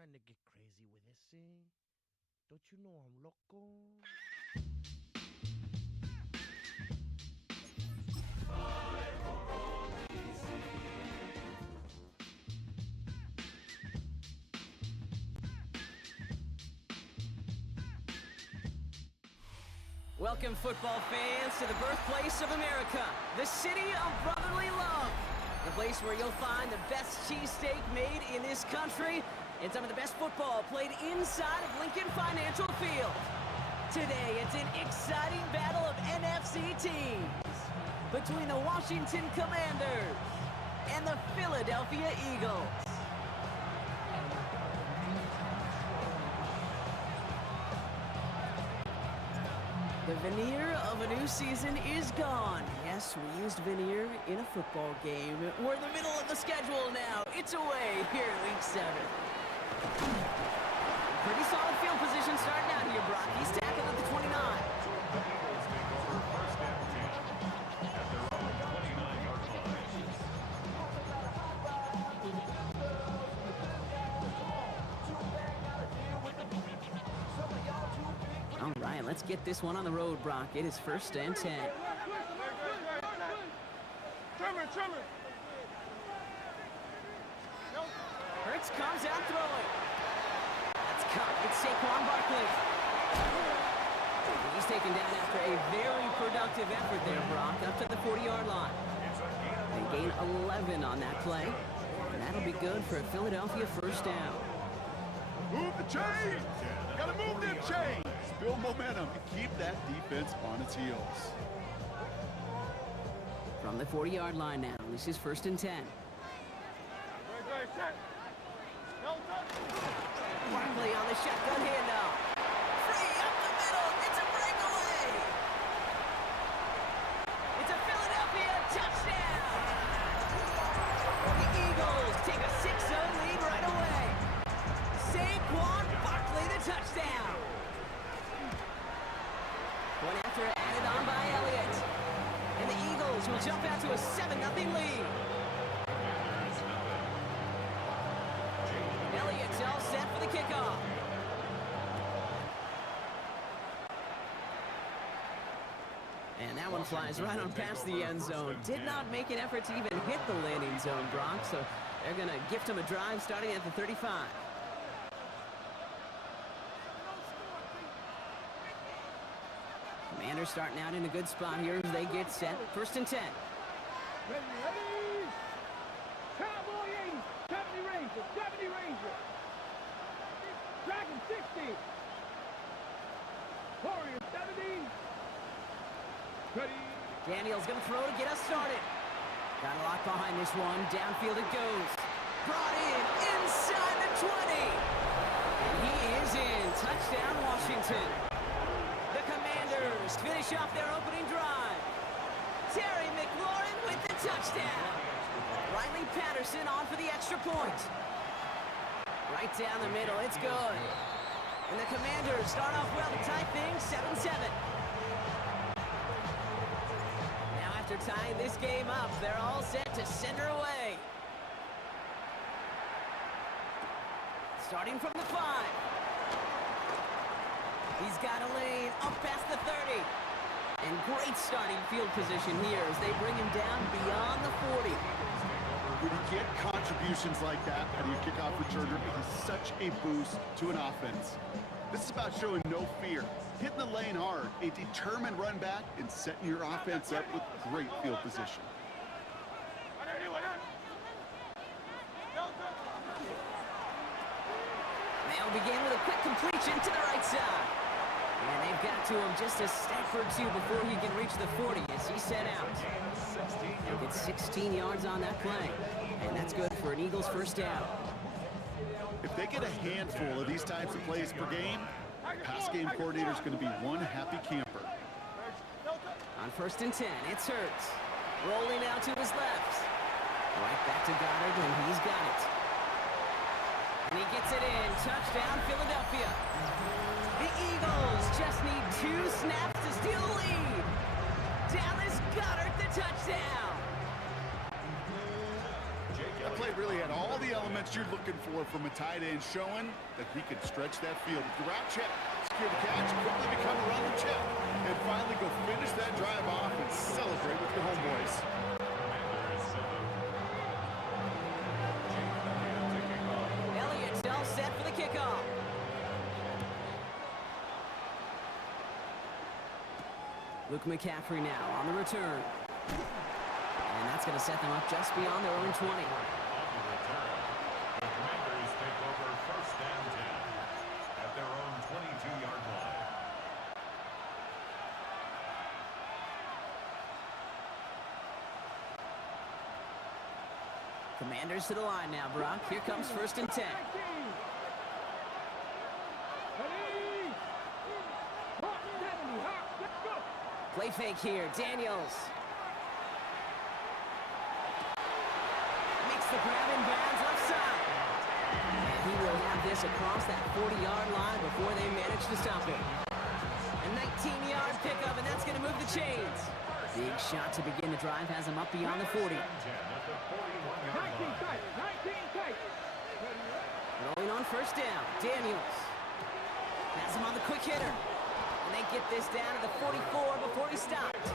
trying to get crazy with this thing. Don't you know I'm loco? Welcome, football fans, to the birthplace of America, the city of brotherly love. The place where you'll find the best cheesesteak made in this country and some of the best football played inside of Lincoln Financial Field. Today, it's an exciting battle of NFC teams between the Washington Commanders and the Philadelphia Eagles. The veneer of a new season is gone. Yes, we used veneer in a football game. We're in the middle of the schedule now. It's away here in Week 7. Pretty solid field position starting out here, Brock. He's tackling at the 29. All right, let's get this one on the road, Brock. It is 1st and 10. Hurts comes out throwing. That's caught. It's Saquon Barkley. He's taken down after a very productive effort there, Brock, up to the 40-yard line. They gain 11 on that play, and that'll be good for a Philadelphia 1st down. Move the chains! Gotta move them chains! Build momentum and keep that defense on its heels. From the 40-yard line now, this is 1st and 10. Barkley on the shotgun handoff. Free up the middle. It's a breakaway. It's a Philadelphia touchdown. The Eagles take a 6-0 lead right away. Saquon Barkley, the touchdown. One after added on by Elliott. And the Eagles will jump out to a 7-0 lead. Elliott's all set for the kickoff. And that one flies right on past the end zone. Did not make an effort to even hit the landing zone, Brock, so they're going to gift him a drive starting at the 35. Commanders starting out in a good spot here as they get set. 1st and 10. Ready, ready! Cowboy 80, 70 Ranger, 70 Ranger. Dragon 60. Warrior 70. Ready. Daniel's going to throw to get us started. Got a lot behind this one. Downfield it goes. Brought in inside the 20. And he is in. Touchdown, Washington. The Commanders finish off their opening drive. Terry McLaurin with the touchdown. Riley Patterson on for the extra point. Right down the middle, it's good. And the Commanders start off well to tie things 7-7. Now after tying this game up, they're all set to send her away. Starting from the 5. He's got a lane up past the 30. And great starting field position here as they bring him down beyond the 40. When you get contributions like that out of your kickoff returner, it is such a boost to an offense. This is about showing no fear, hitting the lane hard, a determined run back, and setting your offense up with great field position. They'll begin with a quick completion to the right side. And they've got to him just a step or two before he can reach the 40 as he set out. He'll get 16 yards on that play. And that's good for an Eagles 1st down. If they get a handful of these types of plays per game, pass game coordinator is going to be one happy camper. On 1st and 10, it's Hurts. Rolling out to his left. Right back to Goddard, and he's got it. And he gets it in. Touchdown, Philadelphia. The Eagles just need 2 snaps to steal the lead. Dallas Goedert, the touchdown. That play really had all the elements elements you're looking for from a tight end, showing that he could stretch that field. Route check, secure the catch, quickly become a runner check, and finally go finish that drive off and celebrate with your homeboys. Elliott's all set for the kickoff. Luke McCaffrey now on the return. And that's going to set them up just beyond their own 20. On the return, the Commanders take over 1st and 10 at their own 22-yard line. Commanders to the line now, Brock. Here comes 1st and 10. Ready? Hot 70, hot, let's go. Play fake here. Daniels. Makes the grab in bounds left side. And he will have this across that 40-yard line before they manage to stop him. A 19-yard pickup, and that's going to move the chains. Big shot to begin the drive has him up beyond the 40. 10 at the 41-yard 19 line. tight, 19 tight. Rolling on 1st down. Daniels. Has him on the quick hitter. And they get this down to the 44 before he stopped.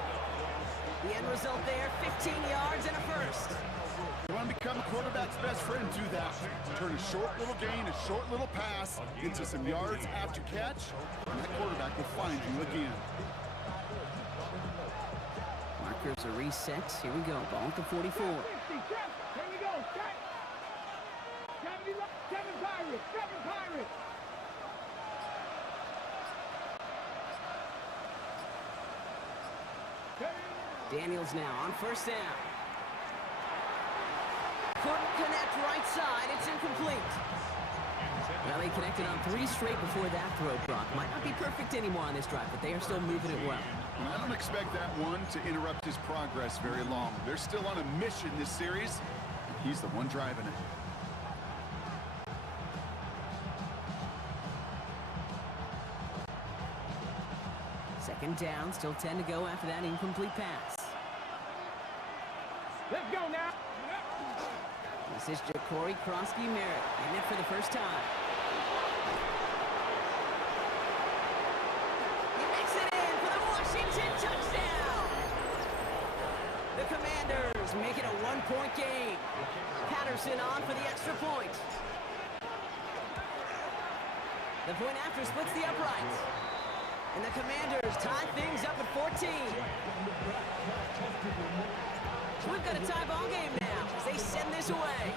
The end result there, 15 yards and a first. You want to become a quarterback's best friend, do that. Turn a short little gain, a short little pass into some yards after catch, and that quarterback will find you again. Markers are reset. Here we go. Ball at the 44. 50, Jeff, here we go, set. 7 Pirates, 7 Pirates. Daniels now on 1st down. Couldn't connect right side. It's incomplete. Well, they connected on 3 straight before that throw, Brock. Might not be perfect anymore on this drive, but they are still moving it well. And I don't expect that one to interrupt his progress very long. They're still on a mission this series, and he's the one driving it. Second down, still 10 to go after that incomplete pass. Let's go now. This is Ja'Cory Krosky-Merritt in it for the first time. He makes it in for the Washington touchdown! The Commanders make it a 1-point game. Patterson on for the extra point. The point after splits the uprights. And the Commanders tie things up at 14. So we've got a tie ball game now as they send this away.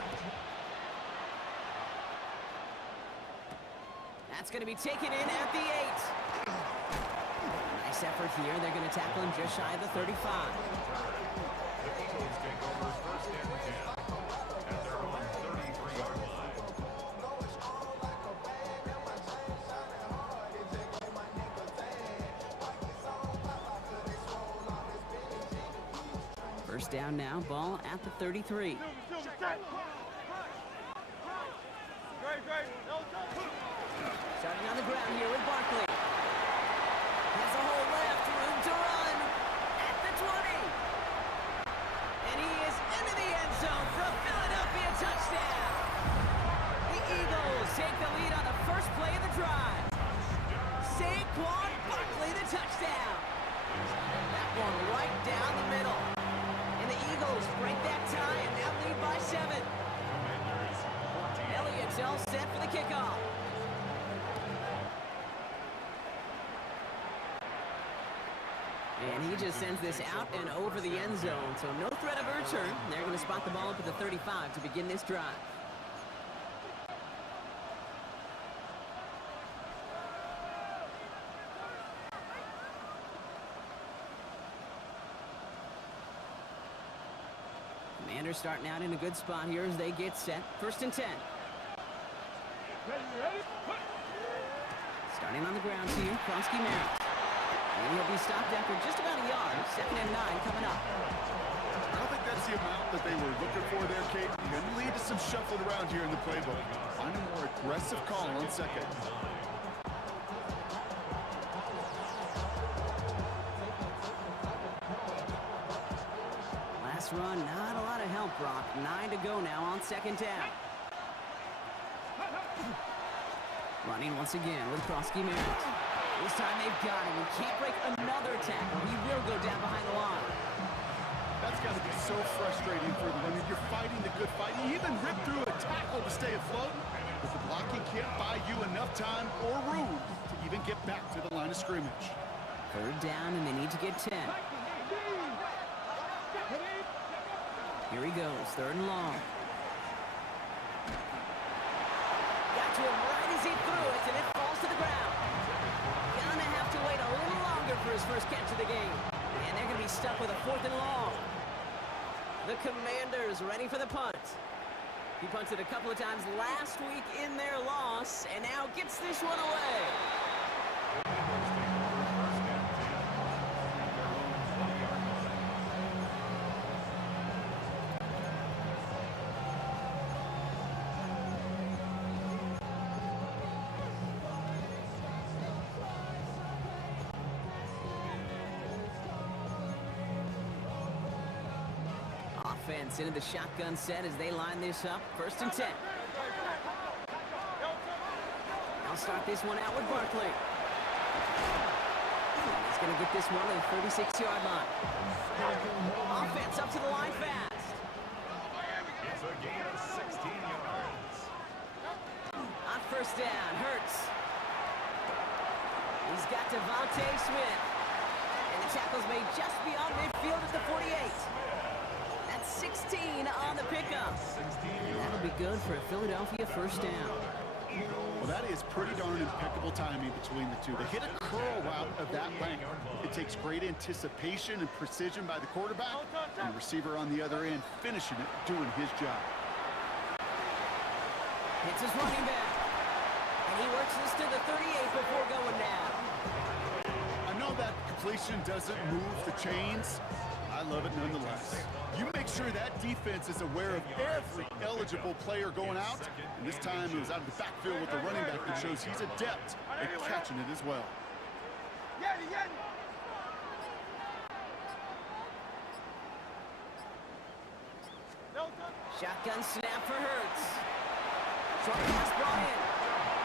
That's going to be taken in at the 8. Nice effort here. They're going to tackle him just shy of the 35. The Eagles take over 1st and 10 at their own 33-yard line. First down now, ball at the 33. Starting on the ground here with Barkley. Has a hole left, room to run at the 20. And he is into the end zone for a Philadelphia touchdown. The Eagles take the lead on the first play of the drive. Saquon Barkley, the touchdown. That one right down the middle. And the Eagles break that tie and now lead by 7. Commanders 14. Elliott's all set for the kickoff. And he just sends this out and over the end zone, so no threat of a return. They're going to spot the ball up at the 35 to begin this drive. Commanders starting out in a good spot here as they get set. 1st and 10. Ready? Starting on the ground here, Krosky-Merritt. And he'll be stopped after just about a yard. 2nd and 9 coming up. I don't think that's the amount that they were looking for there, Kate. Going to lead to some shuffling around here in the playbook. Find a more aggressive call on 2nd. Last run, not a lot of help, Brock. 9 to go now on 2nd down. Running once again with commmanders. This time they've got him. He can't break another tackle. He will go down behind the line. That's got to be so frustrating for the runner. You're fighting the good fight. You even ripped through a tackle to stay afloat, but the blocking can't buy you enough time or room to even get back to the line of scrimmage. Third down, and they need to get 10. Here he goes, third and long. Got to him right as he threw it, and it falls to the ground. Gonna have to wait a little longer for his first catch of the game. And they're gonna be stuck with a 4th and long. The Commanders ready for the punt. He punted a couple of times last week in their loss, and now gets this one away. Offense into the shotgun set as they line this up. 1st and 10. I'll start this one out with Barkley. And he's going to get this one to the 36-yard line. Offense up to the line fast. It's a gain of 16 yards. On 1st down, Hurts. He's got Devontae Smith. And the tackle's made just beyond midfield at the 48. 16 on the pickup. That'll be good for a Philadelphia 1st down. Well, that is pretty darn impeccable timing between the two. They hit a curl route of that length. It takes great anticipation and precision by the quarterback, and the receiver on the other end finishing it, doing his job. Hits his running back. And he works this to the 38 before going down. I know that completion doesn't move the chains. I love it nonetheless. You make sure that defense is aware of every eligible player going out. And this time it was out of the backfield with the running back that shows he's adept at catching it as well. Shotgun snap for Hurts. Short pass brought in.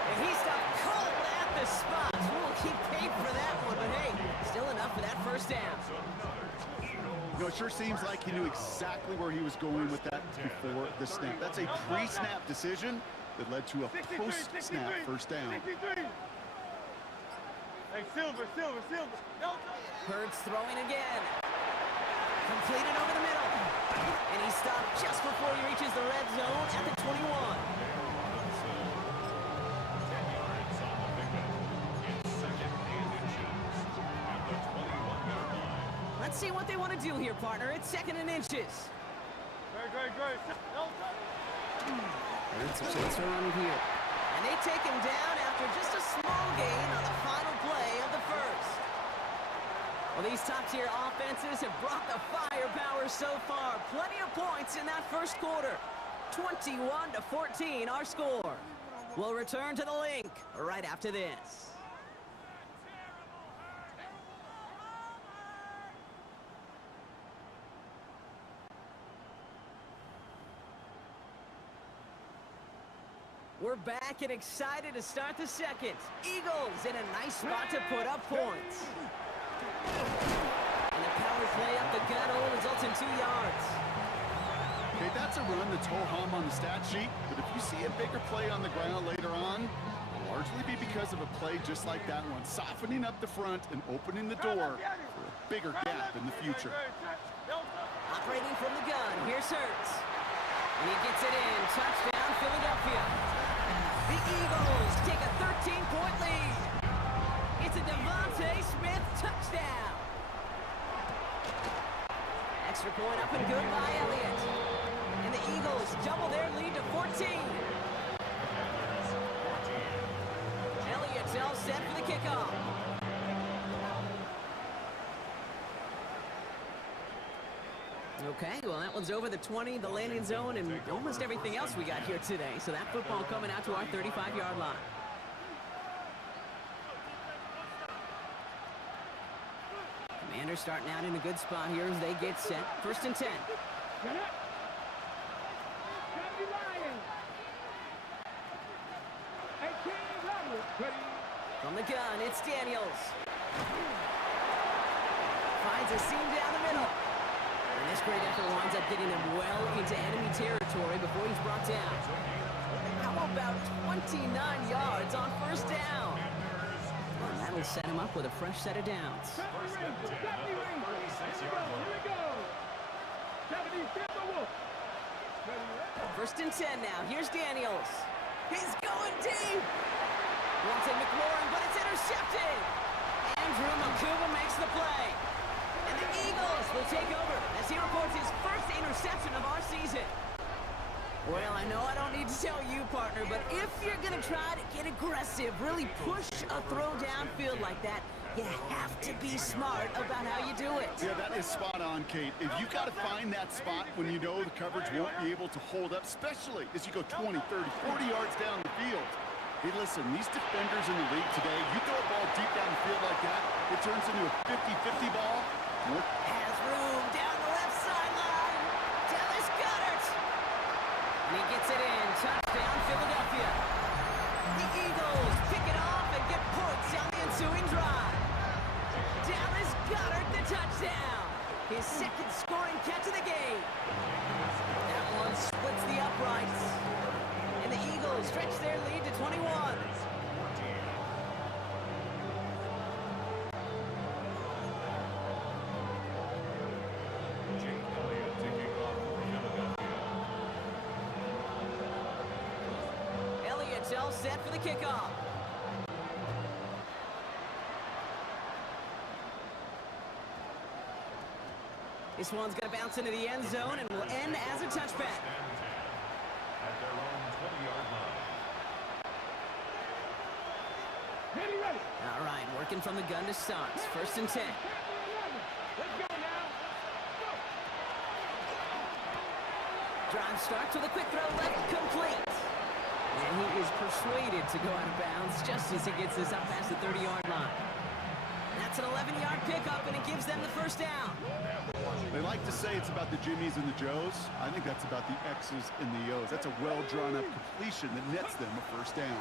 And he stopped cold at the spot. We'll keep paid for that one, but hey, still enough for that 1st down. You know, it sure seems like he knew exactly where he was going with that before the snap. That's a pre-snap decision that led to a post-snap 1st down. Hey, Silver. Hurts throwing again. Completed over the middle. And he stopped just before he reaches the red zone at the 21. 10 yards on the pickup. It's 2nd and inches at the 21-yard line. Let's see what they want to do here, partner. It's 2nd and inches. Great. Hurts a chance to run it here. And they take him down after just a small gain on the final play of the 1st. Well, these top-tier offenses have brought the firepower so far. Plenty of points in that 1st quarter. 21-14, our score. We'll return to the link right after this. We're back and excited to start the 2nd. Eagles in a nice spot to put up points. And the power play up the gut only results in 2 yards. Okay, that's a run that's ho-hum on the stat sheet, but if you see a bigger play on the ground later on, it'll largely be because of a play just like that one, softening up the front and opening the door for a bigger gap in the future. Operating from the gun, here's Hurts. And he gets it in, touchdown Philadelphia. The Eagles take a 13-point lead. It's a Devontae Smith touchdown. Extra point up and good by Elliott. And the Eagles double their lead to 14. Elliott's all set for the kickoff. Okay, well, that one's over the 20, the landing zone, and almost everything else we got here today. So that football coming out to our 35-yard line. Commanders starting out in a good spot here as they get set. 1st and 10. From the gun, it's Daniels. Finds a seam down the middle. And this great effort winds up getting him well into enemy territory before he's brought down. How about 29 yards on first down? And that'll set him up with a fresh set of downs. First and 10 at the 36-yard line. First and 10 now. Here's Daniels. He's going deep. Wanted McLaurin, but it's intercepted. Andrew Makuba makes the play. And the Eagles will take over as he reports his first interception of our season. Well, I know I don't need to tell you, partner, but if you're going to try to get aggressive, really push a throw downfield like that, you have to be smart about how you do it. Yeah, that is spot on, Kate. If you got to find that spot when you know the coverage won't be able to hold up, especially as you go 20, 30, 40 yards down the field. Hey, listen, these defenders in the league today, you throw a ball deep down the field like that, it turns into a 50-50 ball. Has room down the left sideline. Dallas Goedert. And he gets it in. Touchdown, Philadelphia. The Eagles pick it off and get points on the ensuing drive. Dallas Goedert, the touchdown. His second scoring catch of the game. That one splits the uprights. And the Eagles stretch their lead to 21. Elliott's all set for the kickoff. This one's going to bounce into the end zone and will end as a touchback. At their own 20-yard line. All right, working from the gun to start. First and 10. Drive starts with a quick throw left, complete. And he is persuaded to go out of bounds just as he gets this up past the 30-yard line. That's an 11-yard pickup, and it gives them the first down. They like to say it's about the Jimmies and the Joes. I think that's about the X's and the O's. That's a well-drawn-up completion that nets them a first down.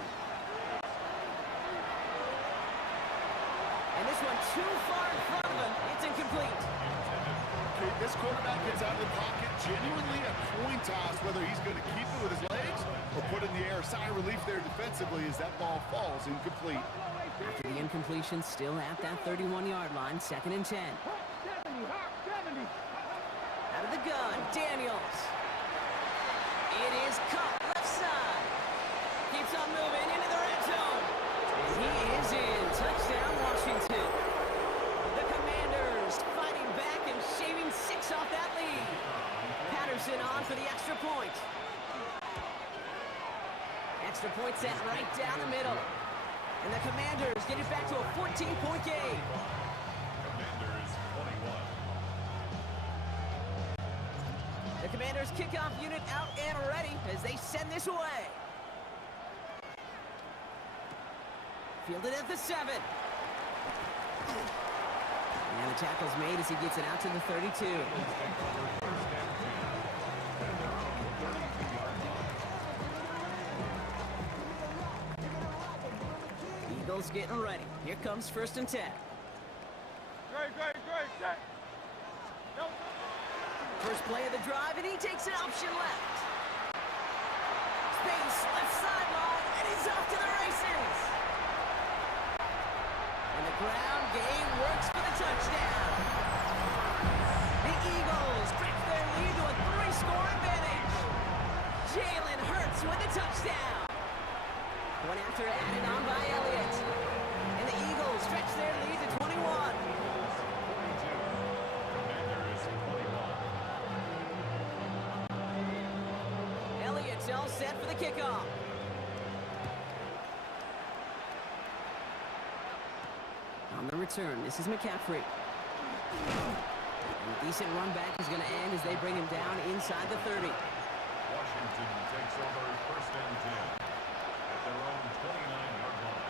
And this one too far in front of him. It's incomplete. Okay, this quarterback gets out of the pocket, genuinely a coin toss, whether he's going to keep it with his legs or put it in the air. Sigh of relief there defensively as that ball falls incomplete. After the incompletion, still at that 31-yard line, second and 10. Out of the gun, Daniels. It is caught left side. Keeps on moving into the red zone. And he is in. Touchdown, Washington. The Commanders fighting back and shaving 6 off that lead. Patterson on for the extra point. Extra point set right down the middle. And the Commanders get it back to a 14-point game. Commanders 21. The Commanders kickoff unit out and ready as they send this away. Fielded at the 7. And the tackle's made as he gets it out to the 32. Eagles getting ready. Here comes first and 10. Great, set. No. First play of the drive, and he takes an option left. Space, left sideline, and he's off to the races. And the ground game works for the touchdown. The Eagles stretch their lead to a 3-score advantage. Jalen Hurts with the touchdown. One after added on by Elliott. And the Eagles stretch their lead to 21. Commanders 21. Elliott's all set for the kickoff. On the return, this is McCaffrey. And a decent run back is going to end as they bring him down inside the 30. Washington takes over first and 10 at their own 29-yard line.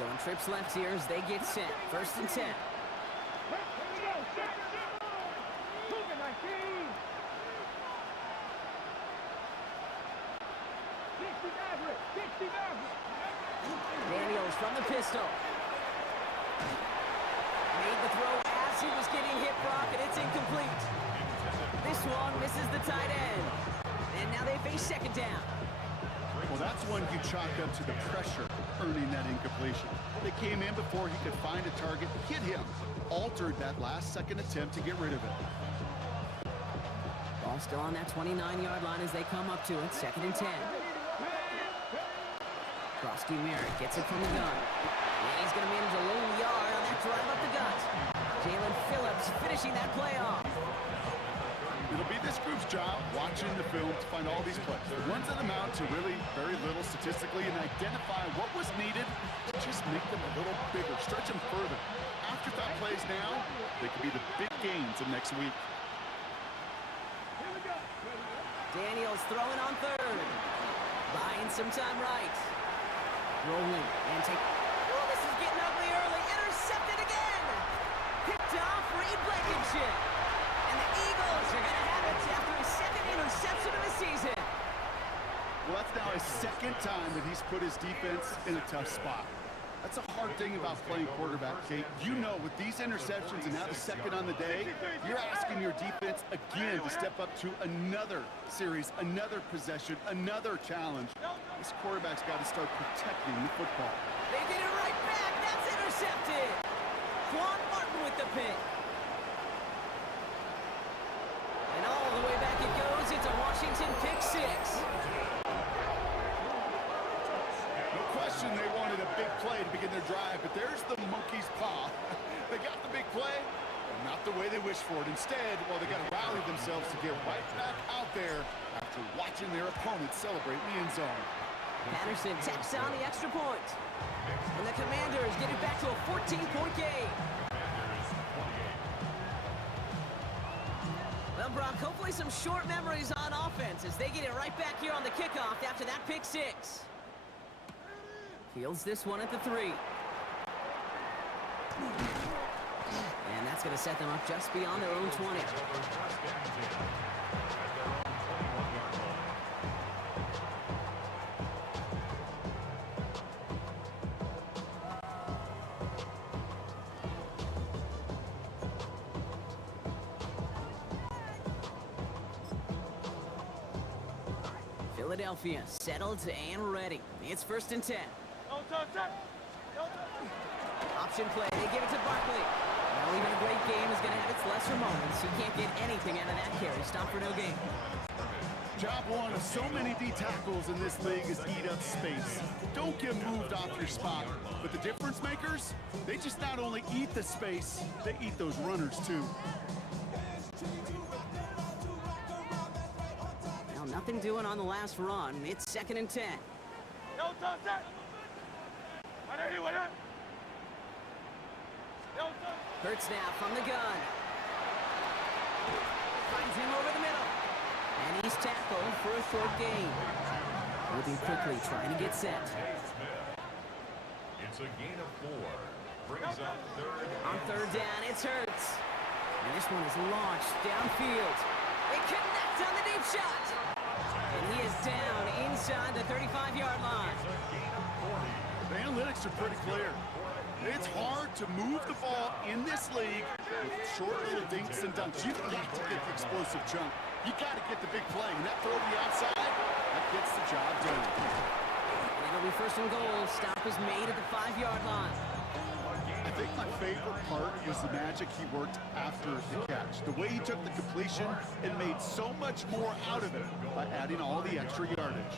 Going trips left here as they get set. First and 10. pistol. Made the throw as he was getting hit, Brock, and it's incomplete. This one misses the tight end. And now they face second down. Well, that's one you chalk up to the pressure earning that incompletion. They came in before he could find a target, hit him, altered that last-second attempt to get rid of it. Ball still on that 29-yard line as they come up to it, 2nd and 10. Frosty Merritt gets it from the gun. And he's going to manage a lone yard on that drive up the gut. Jalen Phillips finishing that play off. It'll be this group's job watching the film to find all these plays. The ones that amount to really very little statistically and identify what was needed to just make them a little bigger, stretch them further. Afterthought plays now, they could be the big gains of next week. Daniels throwing on 3rd. Buying some time right. Rolling and take... Oh, this is getting ugly early. Intercepted again. Picked off Reed Blankenship. And the Eagles are going to have it after his 2nd interception of the season. Well, that's now his 2nd time that he's put his defense in a tough spot. That's a hard thing about playing quarterback, Kate. You know, with these interceptions and now the 2nd on the day, you're asking your defense again to step up to another series, another possession, another challenge. This quarterback's got to start protecting the football. They get it right back. That's intercepted. Quan Martin with the pick. And all the way back it goes. It's a Washington pick 6. No question they wanted a big play to begin their drive, but there's the monkey's paw. They got the big play, but not the way they wished for it. Instead, well, they got to rally themselves to get right back out there after watching their opponents celebrate in the end zone. Patterson tacks on the extra point. And the Commanders get it back to a 14-point game. Well, Brock, hopefully some short memories on offense as they get it right back here on the kickoff after that pick 6. Fields this one at the 3. And that's going to set them up just beyond their own 20. Philadelphia settled and ready. It's 1st and 10. Option play. They give it to Barkley. Well, even a great game is going to have its lesser moments. You can't get anything out of that carry. Stop for no gain. Job one of so many D tackles in this league is eat up space. Don't get moved off your spot. But the difference makers, they just not only eat the space, they eat those runners too. Now nothing doing on the last run. It's 2nd and 10. Hurts now from the gun. Finds him over the middle. And he's tackled for a short gain. Moving quickly, trying to get set. It's a gain of 4. Brings up 3rd. On 3rd down, it's Hurts. And this one is launched downfield. They connect on the deep shot. And he is down inside the 35-yard line. The analytics are pretty clear. It's hard to move the ball in this league with short little dinks and dunks. You've got to get the explosive chunk. You got to get the big play. And that throw to the outside, that gets the job done. And it'll be 1st and goal. Stop is made at the 5-yard line. I think my favorite part was the magic he worked after the catch. The way he took the completion and made so much more out of it by adding all the extra yardage.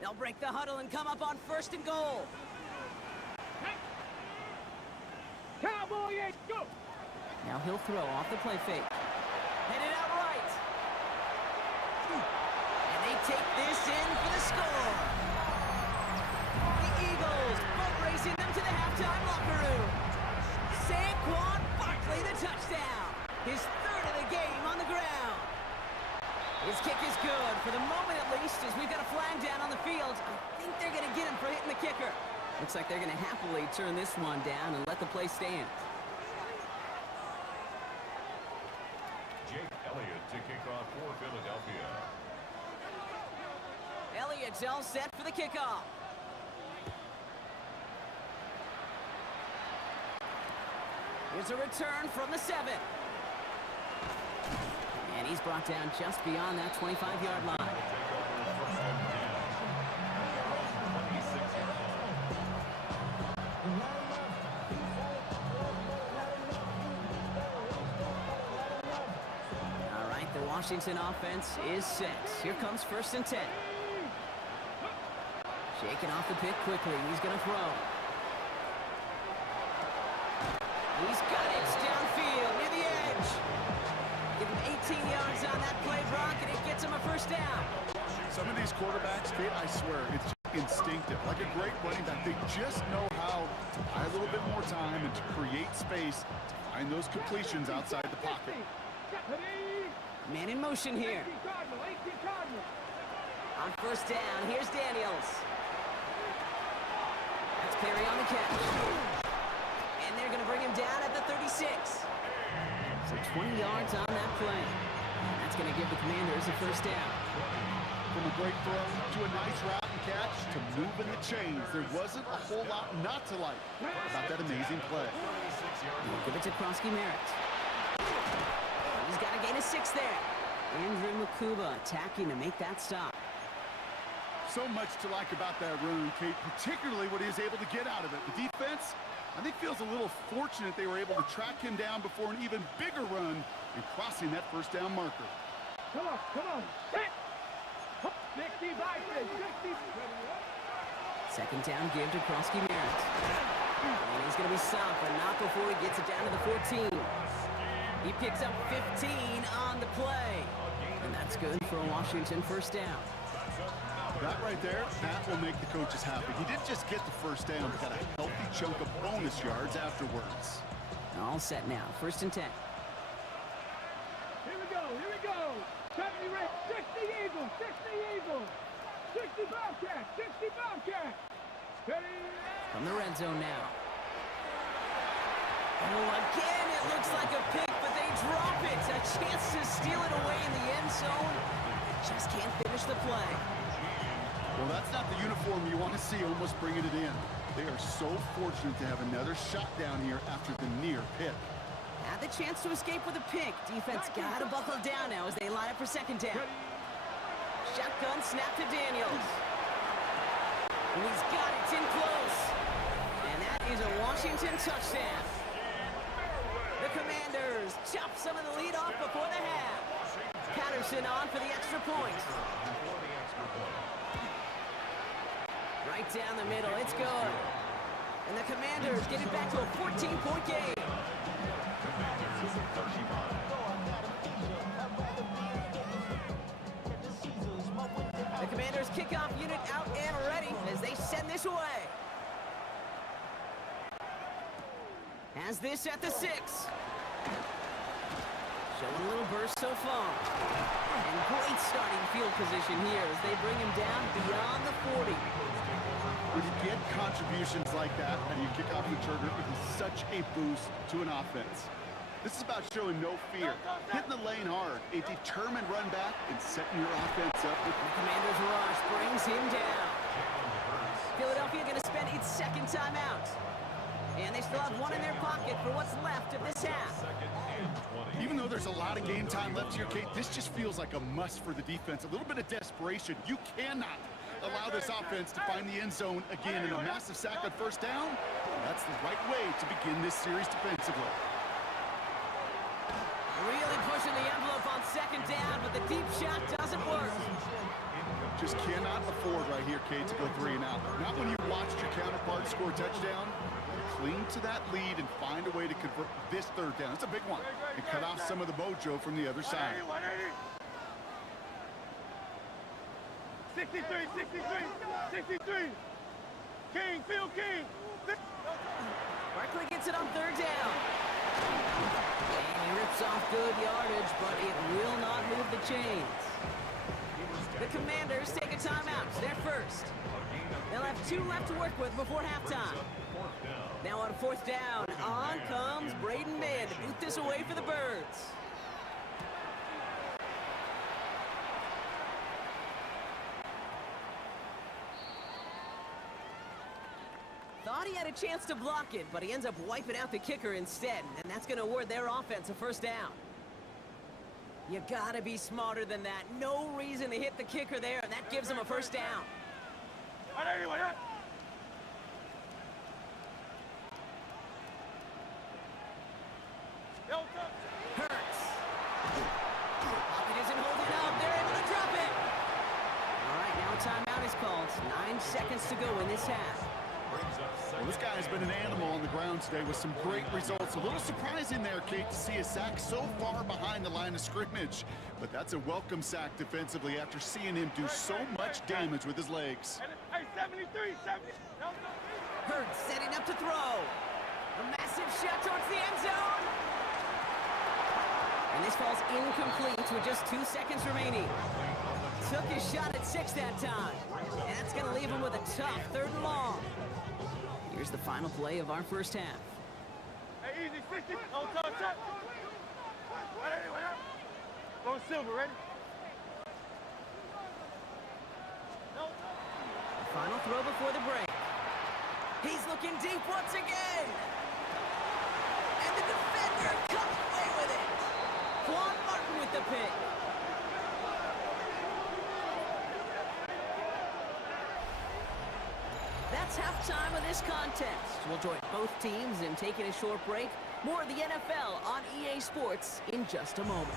They'll break the huddle and come up on 1st and goal. Cowboys, go! Now he'll throw off the play fake. Headed out right. And they take this in for the score. The Eagles boat racing them to the halftime locker room. Saquon Barkley the touchdown. His 3rd of the game on the ground. His kick is good, for the moment at least, as we've got a flag down on the field. I think they're going to get him for hitting the kicker. Looks like they're going to happily turn this one down and let the play stand. Jake Elliott to kick off for Philadelphia. Elliott's all set for the kickoff. Here's a return from the 7. And he's brought down just beyond that 25-yard line. Take over first and 10 at their own 26-yard line. All right, the Washington offense is set. Here comes first and 10. Shaking off the pick quickly. He's going to throw. He's got it downfield near the edge. Give him 18 yards on that play, Brock, and it gets him a first down. Some of these quarterbacks, Kate, I swear, it's just instinctive. Like a great running back, they just know how to buy a little bit more time and to create space to find those completions outside the pocket. Man in motion here. On first down, here's Daniels. That's Perry on the catch. And they're going to bring him down at the 36. So 20 yards on that play. That's going to give the Commanders a first down. From a great throw to a nice route and catch to moving the chains. There wasn't a whole lot not to like about that amazing play. We'll give it to Krosky-Merritt. He's got to gain a 6 there. Andrew Makuba attacking to make that stop. So much to like about that run, Kate, particularly what he was able to get out of it. The defense, I think, feels a little fortunate they were able to track him down before an even bigger run and crossing that first down marker. Come on. Hit. 65, 60. Second down give to Krosky-Merritt. And he's going to be stopped, but not before he gets it down to the 14. He picks up 15 on the play. And that's good for a Washington first down. That right there, that will make the coaches happy. He didn't just get the first down, but got a healthy chunk of bonus yards afterwards. All set now. First and 10. Here we go. 70 Red, 60 Eagles, 60 Bobcats. Ready? From the red zone now. Oh, again, it looks like a pick, but they drop it. A chance to steal it away in the end zone. Just can't finish the play. Well, that's not the uniform you want to see almost bringing it in. They are so fortunate to have another shot down here after the near pick. Had the chance to escape with a pick. Defense got to buckle down now as they line up for second down. Shotgun snap to Daniels. And he's got it. It's in close. And that is a Washington touchdown. The Commanders chop some of the lead off before the half. Patterson on for the extra point. Right down the middle. It's good. And the Commanders get it back to a 14-point game. The Commanders kickoff unit out and ready as they send this away. Has this at the 6. Showing a little burst so far. And great starting field position here as they bring him down beyond the 40. When you get contributions like that and you kick off the trigger, it is such a boost to an offense. This is about showing no fear, hitting the lane hard, a determined run back, and setting your offense up. The Commanders' rush brings him down. Philadelphia going to spend its second timeout. And they still have one in their pocket for what's left of this half. Even though there's a lot of game time left here, Kate, this just feels like a must for the defense. A little bit of desperation. You cannot allow this offense to find the end zone again in a massive sack on first down. That's the right way to begin this series defensively. Really pushing the envelope on second down, but the deep shot doesn't work. Just cannot afford right here, Kate, to go 3 and out. Not when you watched your counterpart score a touchdown. Cling to that lead and find a way to convert this third down. It's a big one. And cut off some of the mojo from the other side. 63. King, Phil King. Barkley gets it on third down. And he rips off good yardage, but it will not move the chains. The Commanders take a timeout. They're first. They'll have 2 left to work with before halftime. Fourth down. Now on 4th down, on comes Braden Mann to boot this away for the Birds. Thought he had a chance to block it, but he ends up wiping out the kicker instead, and that's going to award their offense a 1st down. You gotta be smarter than that. No reason to hit the kicker there, and that gives him a 1st down. Hurts. It isn't holding up. They're able to drop it. All right, now a timeout is called. 9 seconds to go in this half. Well, this guy has been an animal on the ground today with some great results. A little surprising there, Kate, to see a sack so far behind the line of scrimmage. But that's a welcome sack defensively after seeing him do so much damage with his legs. Hey, 73, 70. Hurts setting up to throw. A massive shot towards the end zone. And this falls incomplete with just 2 seconds remaining. Took his shot at 6 that time. And that's going to leave him with a tough 3rd and long. Here's the final play of our 1st half. Hey, easy, 60. On top, check. Go silver, ready? The final throw before the break. He's looking deep once again. And the defender comes away with it. Quan Martin with the pick. That's halftime of this contest. We'll join both teams in taking a short break. More of the NFL on EA Sports in just a moment.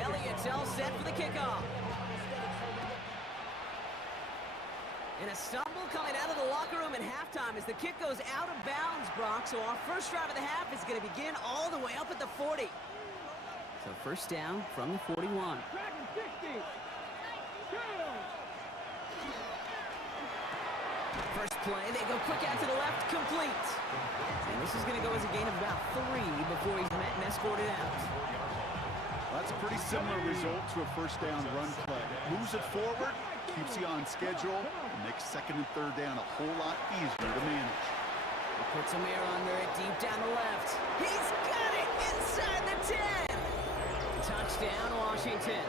Elliott's all set for the kickoff. And a stumble coming out of the locker room at halftime as the kick goes out of bounds, Brock. So our first drive of the half is going to begin all the way up at the 40. So 1st down from the 41. Dragon 60. First play, they go quick out to the left, complete. And this is going to go as a gain of about 3 before he's met and escorted out. Well, that's a pretty similar result to a 1st down run play. Moves it forward, keeps you on schedule, and makes 2nd and 3rd down a whole lot easier to manage. He puts some air under it, deep down the left. He's got it inside the 10. Touchdown, Washington.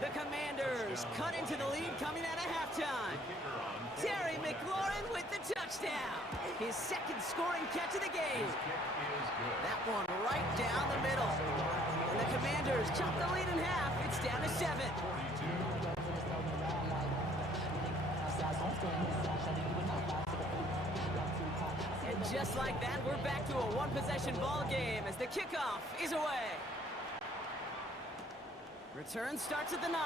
The Commanders cut into the lead coming out of halftime. Terry McLaurin with the touchdown. His 2nd scoring catch of the game. That one right down the middle. And the Commanders chop the lead in half. It's down to 7. And just like that, we're back to a 1-possession ball game as the kickoff is away. Return starts at the 9.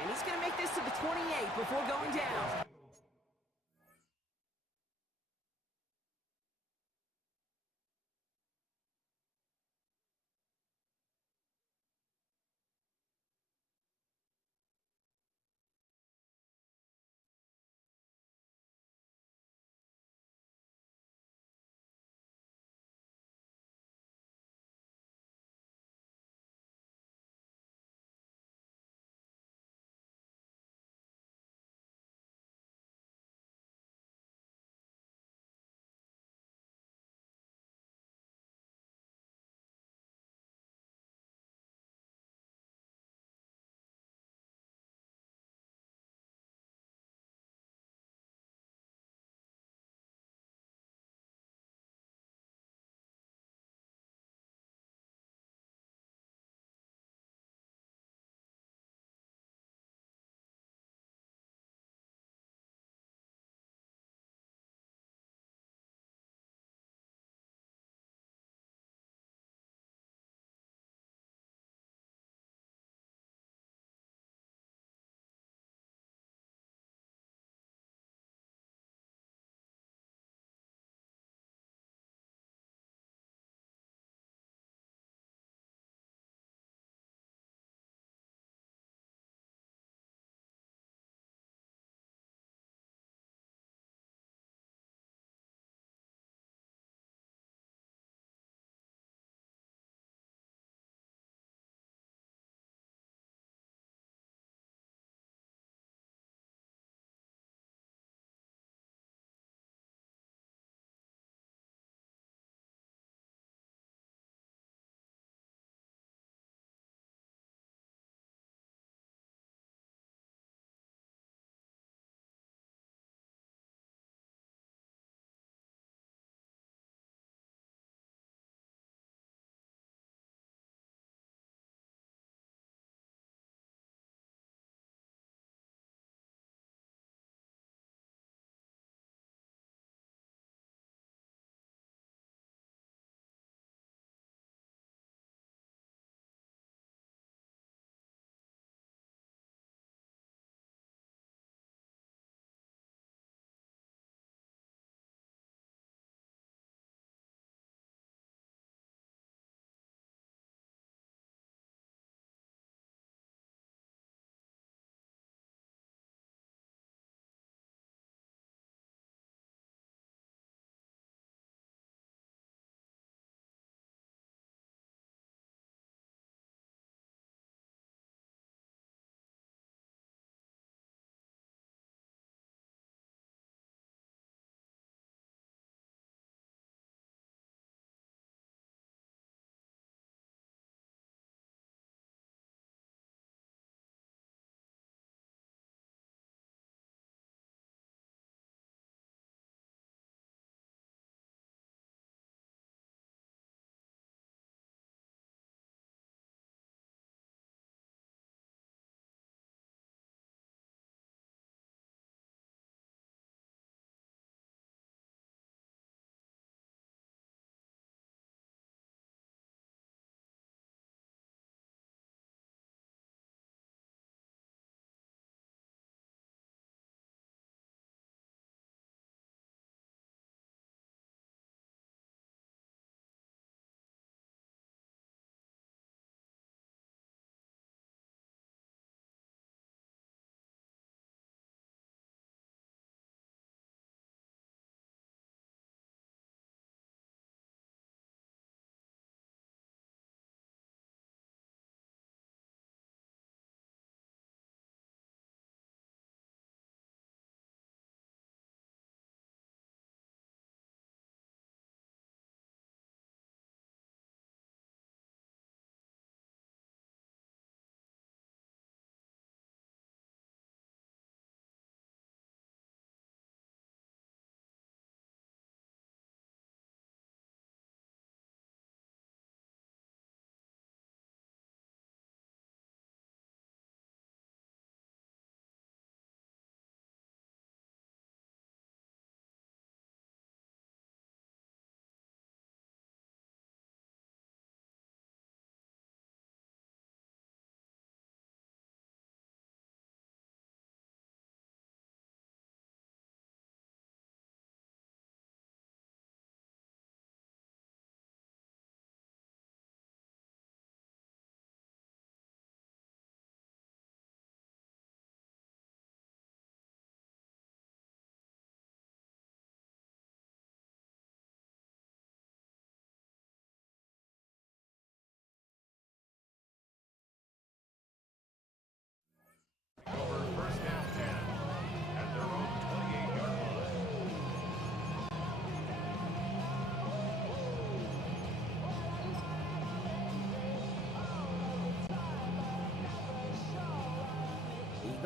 And he's going to make this to the 28 before going down.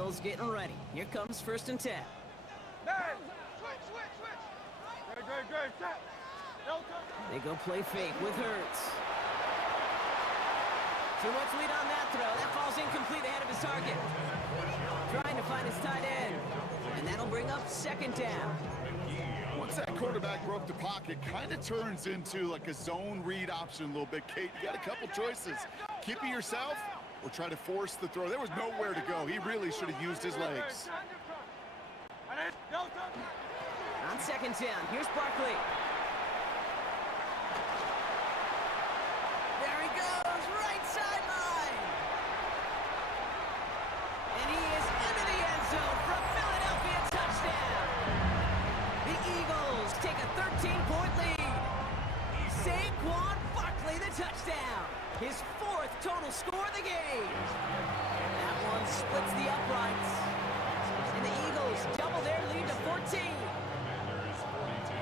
Eagles getting ready. Here comes 1st and 10. Man! Switch! Great, set! No touch! They go play fake with Hurts. Too much lead on that throw. That falls incomplete ahead of his target. Trying to find his tight end. And that'll bring up 2nd down. Once that quarterback broke the pocket, kind of turns into like a zone read option a little bit. Kate, you got a couple choices. Keep it yourself or try to force the throw. There was nowhere to go. He really should have used his legs. On 2nd down, here's Barkley. There he goes, right sideline. And he is into the end zone for a Philadelphia touchdown. The Eagles take a 13-point lead. Saquon Barkley the touchdown. His 4th total score of the game. That one splits the uprights. And the Eagles double their lead to 14. Commanders 42.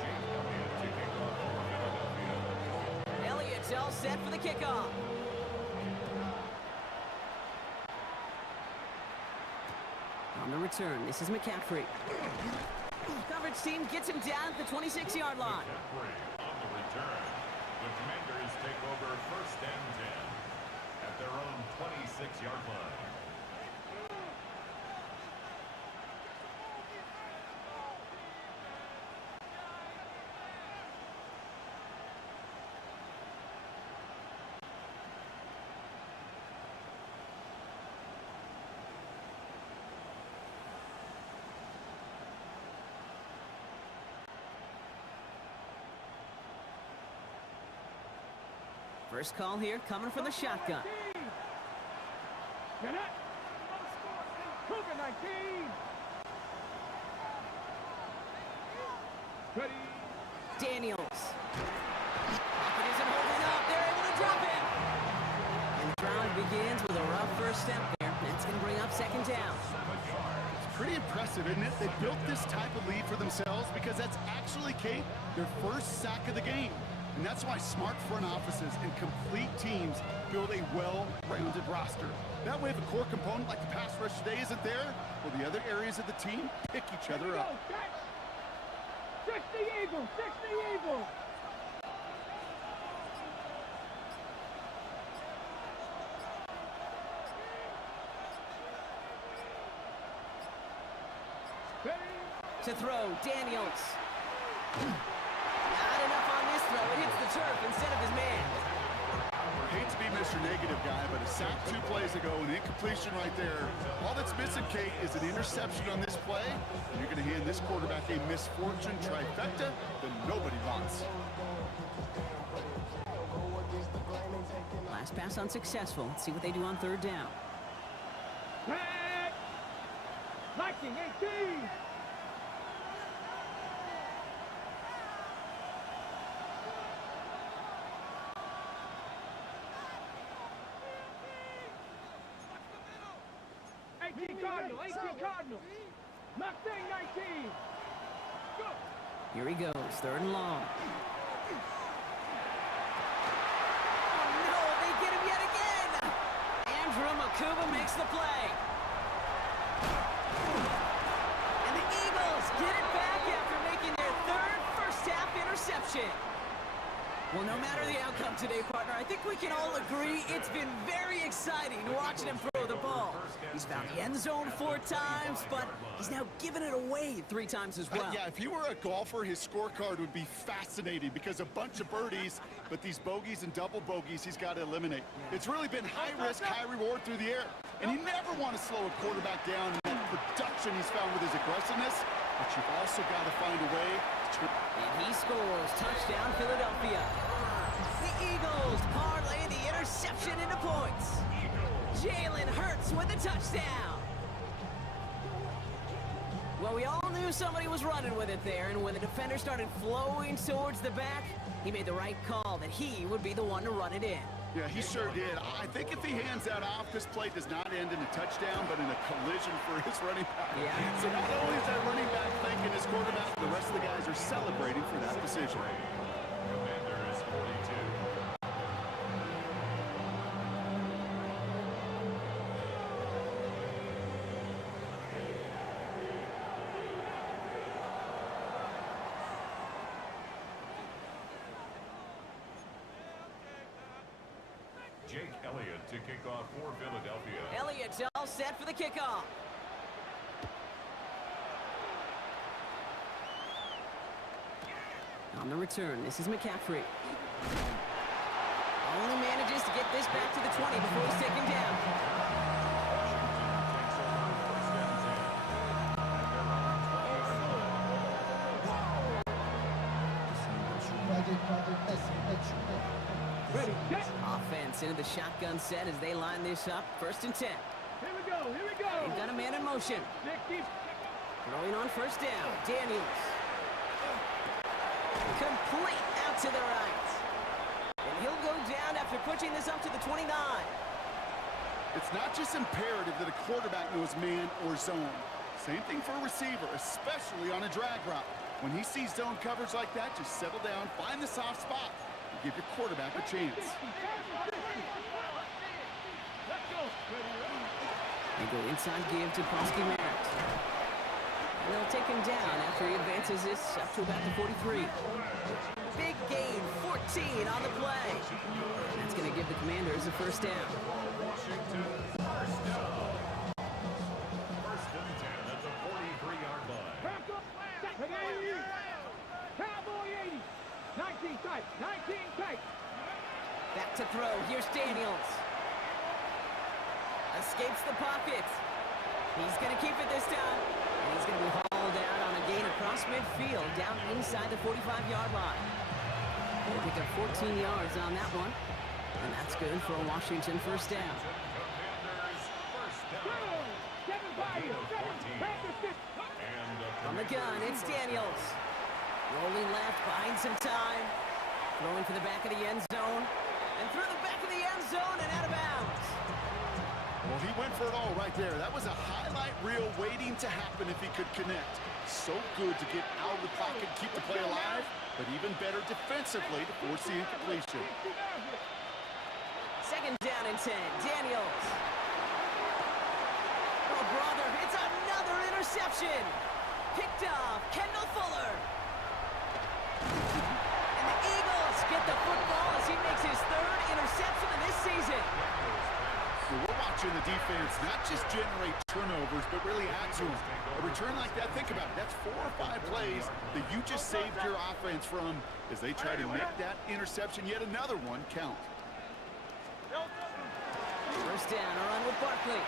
Jake Elliott to kick off for Philadelphia. Elliott's all set for the kickoff. On the return, this is McCaffrey. Coverage team gets him down at the 26-yard line. McCaffrey on the return. The Commanders take over 1st and 10 at their own 26-yard line. First call here coming from the shotgun. Get it? Cougar 19! Ready? Daniels. Pocket isn't holding up. They're able to drop him. And the drive begins with a rough first step there. That's going to bring up 2nd down. It's pretty impressive, isn't it? They built this type of lead for themselves because that's actually, Kate, their first sack of the game. And that's why smart front offices and complete teams build a well-rounded roster. That way, if a core component like the pass rush today isn't there, well, the other areas of the team pick each other up. 60 Eagles! 60 Eagles! To throw, Daniels. Not enough on this throw. It hits the turf instead of his man. Hate to be Mr. Negative guy, but a sack 2 plays ago, an incompletion right there. All that's missing, Kate, is an interception on this play. And you're going to hand this quarterback a misfortune trifecta that nobody wants. Last pass unsuccessful. Let's see what they do on 3rd down. Back! Viking 18! Cardinal! Mustang 19! Go! Here he goes, 3rd and long. Oh no, they get him yet again! Andrew Makuba makes the play. And the Eagles get it back after making their 3rd first-half interception. Well, no matter the outcome today, partner, I think we can all agree it's been very exciting watching him throw the ball. He's found the end zone 4 times, but he's now given it away 3 times as well. Yeah, if you were a golfer, his scorecard would be fascinating because a bunch of birdies, but these bogeys and double bogeys he's got to eliminate. It's really been high risk, high reward through the air. And you never want to slow a quarterback down in that production he's found with his aggressiveness, but you've also got to find a way to... And he scores. Touchdown, Philadelphia. The Eagles parlay the interception into points. Jalen Hurts with a touchdown. Well, we all knew somebody was running with it there, and when the defender started flowing towards the back, he made the right call that he would be the one to run it in. Yeah, he sure did. I think if he hands that off, this play does not end in a touchdown, but in a collision for his running back. Yeah. So not only is that running back thanking his quarterback, the rest of the guys are celebrating for that decision. Commanders 42. 2 to kick off for Philadelphia. Elliott's all set for the kickoff. On the return, this is McCaffrey. Only manages to get this back to the 20 before he's taken down. Ready, set. Offense into the shotgun set as they line this up. 1st and 10. Here we go, here we go. They've got a man in motion. 60. Throwing on 1st down. Daniels. Complete out to the right. And he'll go down after pushing this up to the 29. It's not just imperative that a quarterback knows man or zone. Same thing for a receiver, especially on a drag route. When he sees zone coverage like that, just settle down, find the soft spot, and give your quarterback a chance. Let's go. They go inside give to Prosky-Merritt. And they'll take him down after he advances this up to about the 43. Big gain, 14 on the play. And that's going to give the Commanders a 1st down. Washington, 1st down. 1st and 10 at the 43-yard line. Back up. Second 80. Cowboy 80. 19 tight. 19 tight. Back to throw. Here's Daniels. Escapes the pocket. He's going to keep it this time. And he's going to be hauled out on a gain across midfield, down inside the 45-yard line. They pick up 14 yards on that one. And that's good for a Washington 1st down. Commanders, 1st Go. down. 7 Bayou. 7. Panther 6. And the On the gun, it's Daniels. Rolling left, buying some time. Throwing for the back of the end zone. And through the back of the end zone and out of bounds. Well, he went for it all right there. That was a highlight reel waiting to happen if he could connect. So good to get out of the pocket, keep the play alive, but even better defensively to force the incompletion. 2nd down and 10. Daniels. Oh, brother, it's another interception. Picked off Kendall Fuller. And the Eagles get the football as he makes his 3rd interception of this season. So we're watching the defense not just generate turnovers, but really add to them. A return like that, think about it, that's 4 or 5 plays that you just saved your offense from as they try to make that interception, yet another one, count. 1st down, a run with Barkley.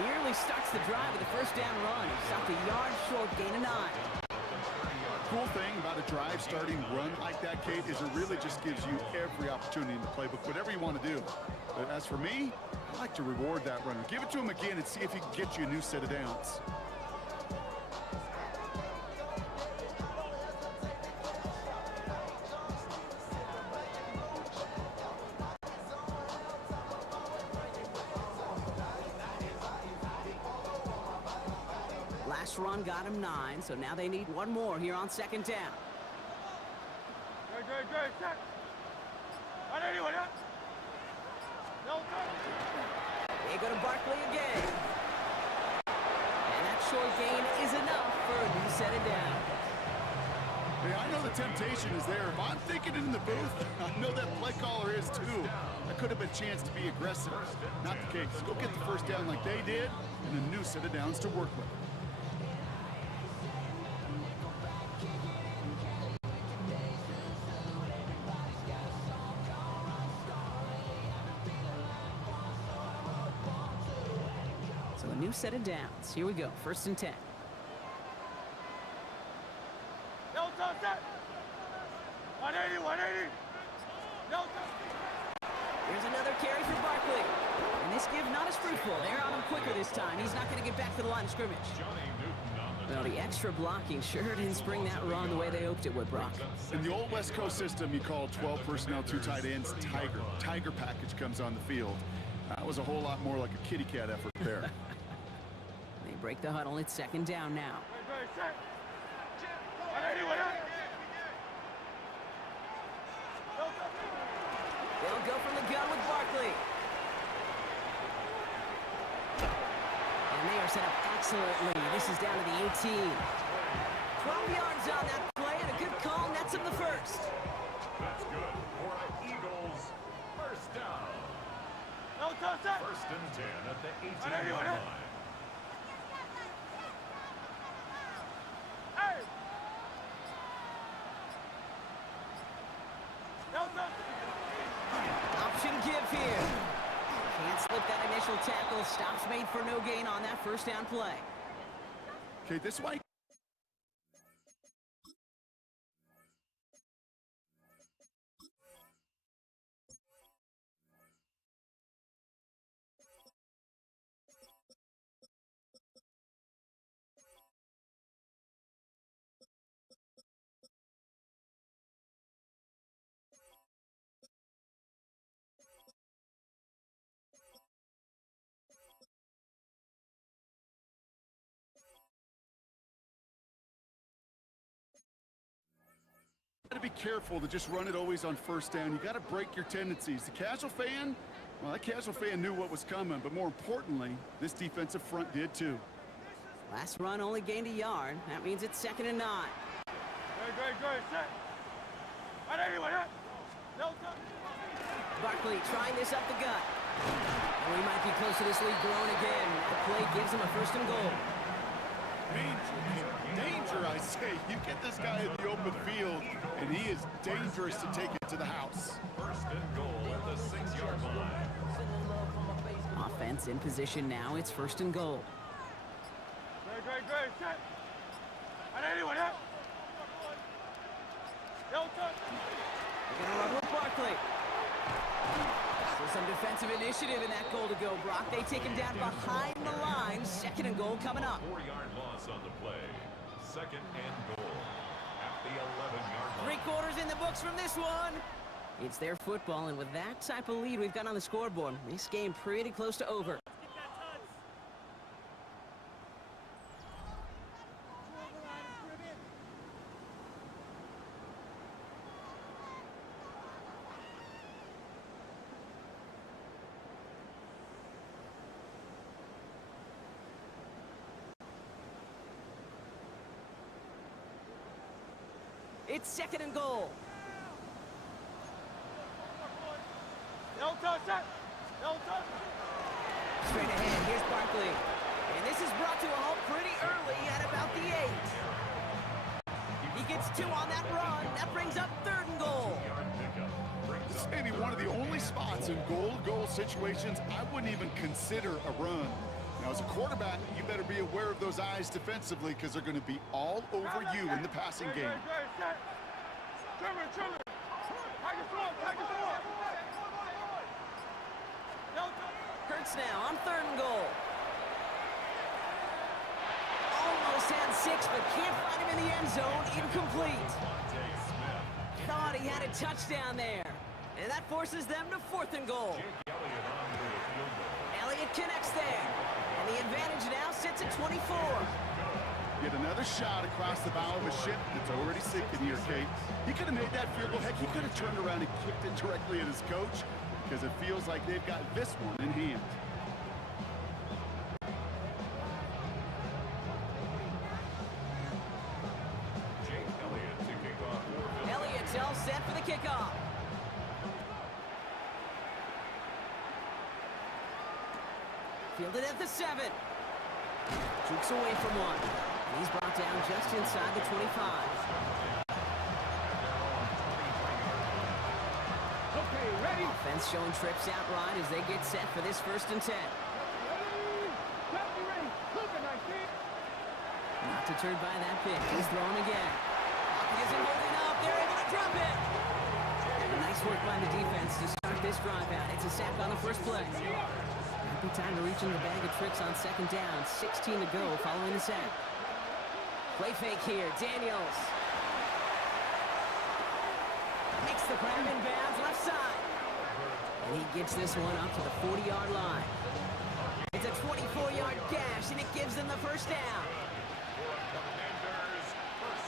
Nearly starts the drive with a 1st down run. Stopped a yard short, gain of 9. Cool thing about a drive starting run like that, Kate, is it really just gives you every opportunity in the playbook, whatever you want to do. But as for me, I like to reward that runner. Give it to him again and see if he can get you a new set of downs. Last run got him 9, so now they need one more here on 2nd down. Good. Set. 180. They go to Barkley again. And that short gain is enough for a new set of downs. Hey, I know the temptation is there. If I'm thinking it in the booth, I know that play caller is too. That could have been a chance to be aggressive. Not the case. Go get the 1st down like they did, and a new set of downs to work with. So a new set of downs. Here we go. 1st and 10. Set. 180. Here's another carry for Barkley. And this give not as fruitful. They're on him quicker this time. He's not going to get back to the line of scrimmage. Johnny Newton on the Well, the extra blocking sure didn't spring that run the way they hoped it would, Brock. In the old West Coast system, you call 12 personnel, 2 tight ends, Tiger. Tiger package comes on the field. That was a whole lot more like a kitty cat effort there. They break the huddle. It's 2nd down now. Set. 180. They'll go from the gun with Barkley. And they are set up excellently. This is down to the 18. 12 yards on that play, and a good call nets him the 1st. That's good for Eagles. 1st down. First and 10 at the 18-yard line. Option give here. Can't slip that initial tackle. Stops made for no gain on that first down play. Okay, this way. Got to be careful to just run it always on first down. You got to break your tendencies. The casual fan, well, that casual fan knew what was coming, but more importantly, this defensive front did too. Last run only gained a yard. That means it's 2nd and 9. Barkley trying this up the gut. Oh, he might be close to this lead growing again. That play gives him a 1st and goal. Danger, I say. You get this guy in the open field, and he is dangerous to take it to the house. First and goal at the 6-yard line. Offense in position now. It's 1st and goal. They're gonna run with Barkley. So some defensive initiative in that goal to go, Brock. They take him down behind the line. 2nd and goal coming up. 4-yard loss on the play. 2nd and goal at the 11-yard line. 3/4 in the books from this one. It's their football, and with that type of lead we've got on the scoreboard, this game pretty close to over. It's 2nd and goal. Straight ahead, here's Barkley. And this is brought to a halt pretty early at about the 8. He gets 2 on that run. That brings up 3rd and goal. This may be one of the only spots in goal-to-goal situations I wouldn't even consider a run. Now, as a quarterback, you better be aware of those eyes defensively because they're going to be all over you in the passing game. Hurts now on 3rd and goal. Almost had 6, but can't find him in the end zone. Incomplete. Thought he had a touchdown there. And that forces them to 4th and goal. Elliott connects there. And the advantage now sits at 24. Get another shot across the bow of a ship that's already sinking here, Kate. He could have made that field goal. Heck, he could have turned around and kicked it directly at his coach because it feels like they've got this one in hand. Elliott's all set for the kickoff. Fielded at the 7. Jukes away from one. And he's brought down just inside the 25. Okay, ready? Offense showing trips out right as they get set for this 1st and 10. Ready? Look at my feet. Not deterred by that pick. He's throwing again. Pocket isn't holding up. They're able to drop it. And nice work by the defense to start this drive out. It's a sack on the first play. Happy time to reach in the bag of tricks on 2nd down. 16 to go following the sack. Play fake here. Daniels. Makes the grab in bounds left side. And he gets this one up to the 40-yard line. It's a 24-yard gash, and it gives them the 1st down.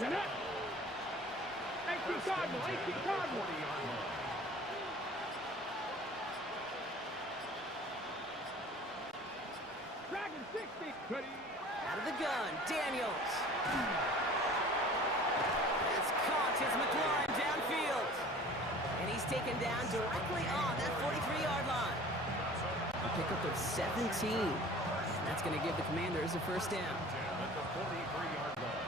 18 Cardinal, 18 Cardinal. Dragon 60. Ready? Out of the gun, Daniels. It's caught as McLaurin downfield. And he's taken down directly on that 43-yard line. A pickup of 17. That's going to give the Commanders a first down. At the 43-yard line.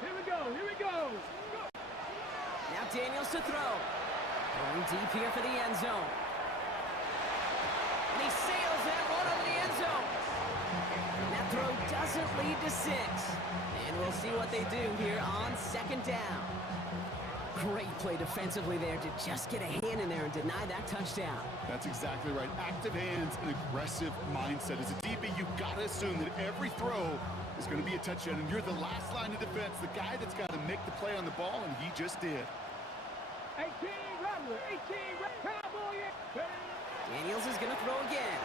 Here we go, here we go. Now Daniels to throw. Going deep here for the end zone. And he sails that one over the end zone. And that throw doesn't lead to 6. And we'll see what they do here on second down. Great play defensively there to just get a hand in there and deny that touchdown. That's exactly right. Active hands and aggressive mindset. As a DB, you've got to assume that every throw is going to be a touchdown, and you're the last line of defense, the guy that's got to make the play on the ball, and he just did. 18 Rattler, 18 Cowboy. Daniels is going to throw again.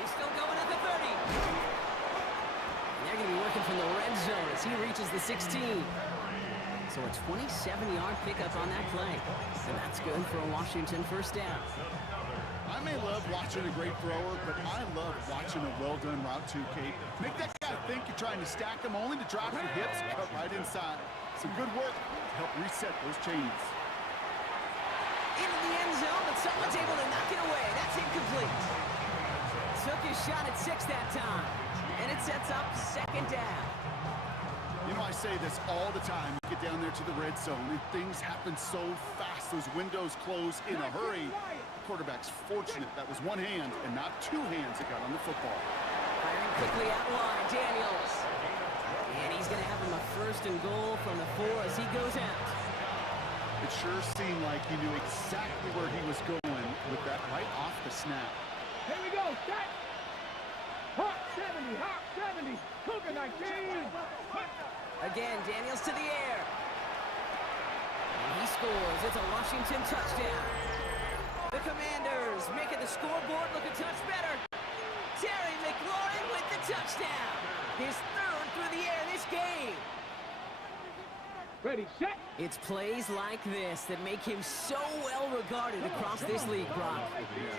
He's still going at the 30. And they're going to be working from the red zone as he reaches the 16. So a 27-yard pickup on that play. And that's good for a Washington first down. I may love watching a great thrower, but I love watching a well-done route too, Kate. Make that guy think you're trying to stack him only to drop your hips, cut right inside. Some good work to help reset those chains. Into the end zone, but someone's able to knock it away. That's incomplete. Took his shot at 6 that time. And it sets up second down. You know, I say this all the time. You get down there to the red zone, and things happen so fast. Those windows close in a hurry. The quarterback's fortunate that was one hand and not two hands that got on the football. Firing quickly out wide, Daniels. And he's going to have him a first and goal from the 4 as he goes out. It sure seemed like he knew exactly where he was going with that right off the snap. Here we go, set. Hawk 70, Hawk 70, Cougar 19. Again, Daniels to the air. And he scores. It's a Washington touchdown. The Commanders making the scoreboard look a touch better. Terry McLaurin with the touchdown. His 3rd through the air this game. Ready, set. It's plays like this that make him so well regarded across this league, Brock.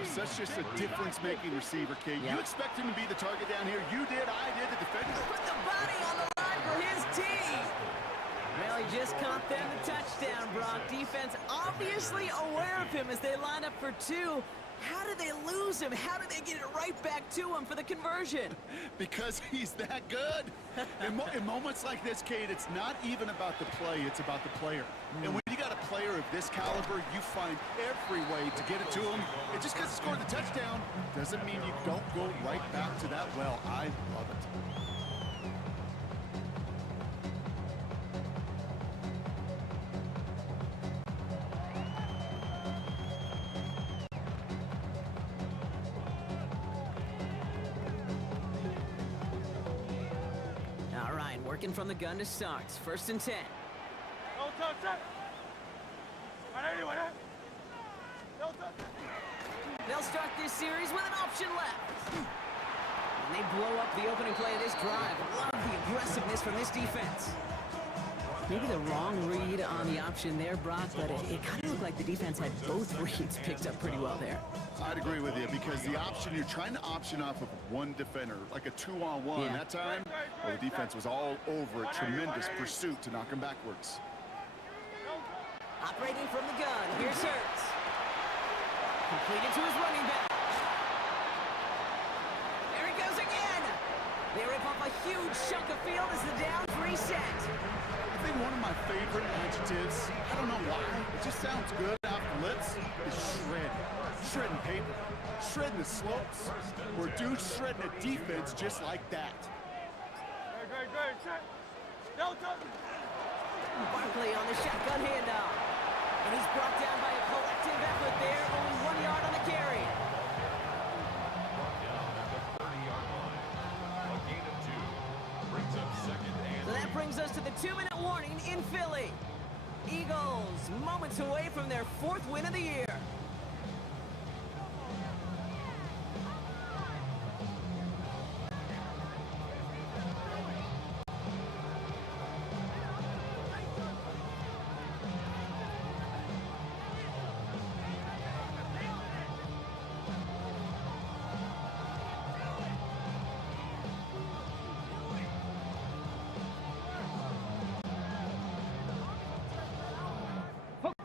Such just a difference-making receiver, Kate. Yeah. You expect him to be the target down here. You did, I did, the defender. Put the body on the line for his team. Well, he just caught them the touchdown, Brock. Defense obviously aware of him as they line up for 2. How did they lose him? How did they get it right back to him for the conversion? Because he's that good. In moments like this, Kate, it's not even about the play, it's about the player. And when you got a player of this caliber, you find every way to get it to him. And just because he scored the touchdown doesn't mean you don't go right back to that well. I love it. Working from the gun to start. 1st and 10. They'll start this series with an option left. And they blow up the opening play of this drive. Love the aggressiveness from this defense. Maybe the wrong read on the option there, Brock, but it kind of looked like the defense had both reads picked up pretty well there. I'd agree with you because the option, you're trying to option off of one defender, like a 2-on-1. Yeah. That time, well, the defense was all over it. Tremendous pursuit to knock him backwards. Operating from the gun, here's Hurts. Completed to his running back. There he goes again. They rip off a huge chunk of field as the downs reset. I think one of my favorite adjectives, I don't know why, it just sounds good off the lips, is shred. Shredding paper, shredding the slopes, or dude shredding a defense just like that. Barkley on the shotgun handoff. And he's brought down by a collective effort there, only 1 yard on the carry. Brought down at the 30-yard line. A gain of 2 brings up 2nd and So that brings us to the 2-minute warning in Philly. Eagles moments away from their 4th win of the year.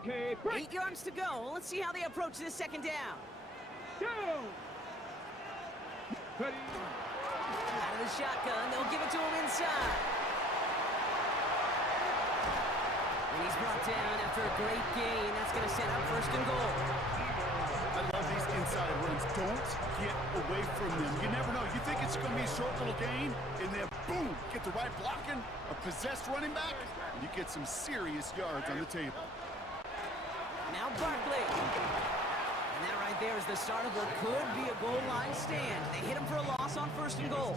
Okay, Okay, break. 8 yards to go. Let's see how they approach this second down. Down. Ready. Out of the shotgun, they'll give it to him inside. And he's brought down after a great gain. That's going to set up first and goal. I love these inside runs. Don't get away from them. You never know. You think it's going to be a short little gain, and then boom, get the right blocking, a possessed running back, and you get some serious yards on the table. Now Barkley. And that right there is the start of what could be a goal line stand. They hit him for a loss on first and goal.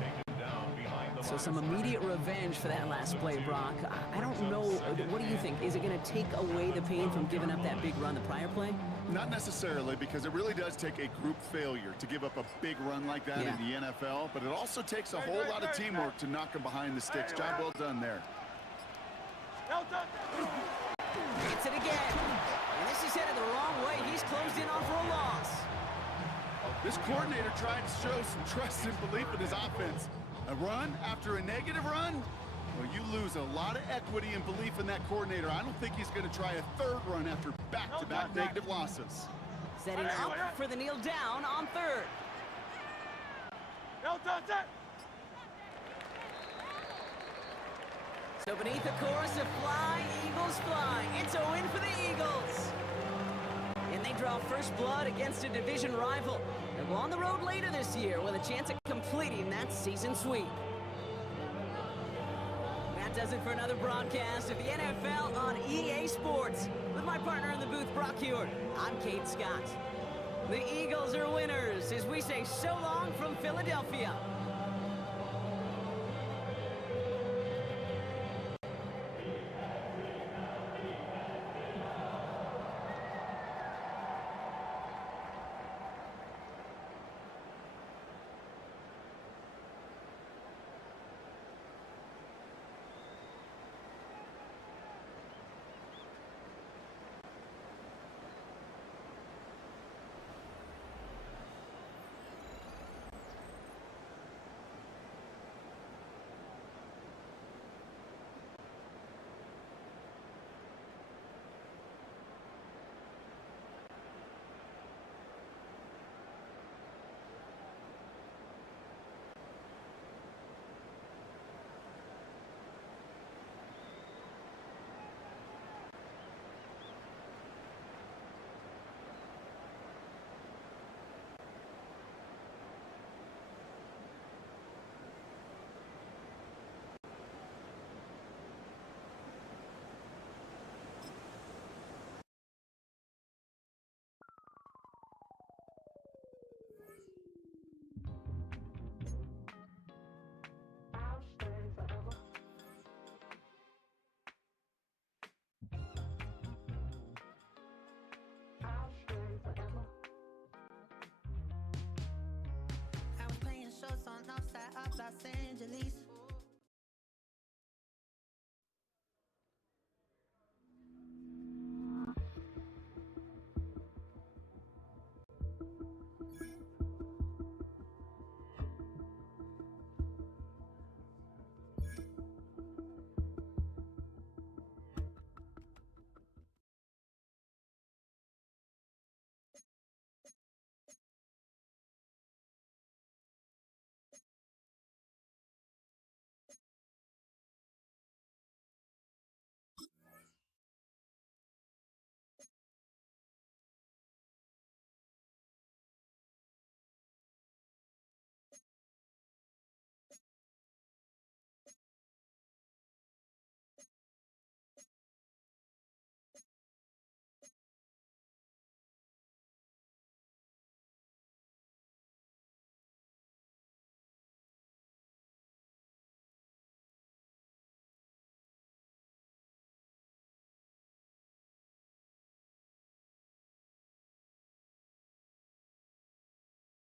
So some immediate revenge for that last play, Brock. I don't know. What do you think? Is it going to take away the pain from giving up that big run the prior play? Not necessarily, because it really does take a group failure to give up a big run like that in the NFL, but it also takes a whole lot of teamwork to knock them behind the sticks. Job well done there. Hits it again. And this is headed the wrong way. He's closed in on for a loss. This coordinator tried to show some trust and belief in his offense. A run after a negative run? Well, you lose a lot of equity and belief in that coordinator. I don't think he's going to try a third run after back-to-back negative losses. Setting up for the kneel down on third. So beneath the chorus of Fly, Eagles Fly, it's a win for the Eagles. And they draw first blood against a division rival. They'll go on the road later this year with a chance at completing that season sweep. That does it for another broadcast of the NFL on EA Sports. With my partner in the booth, Brock Hewitt, I'm Kate Scott. The Eagles are winners as we say so long from Philadelphia. I was playing shows on offside, up, I say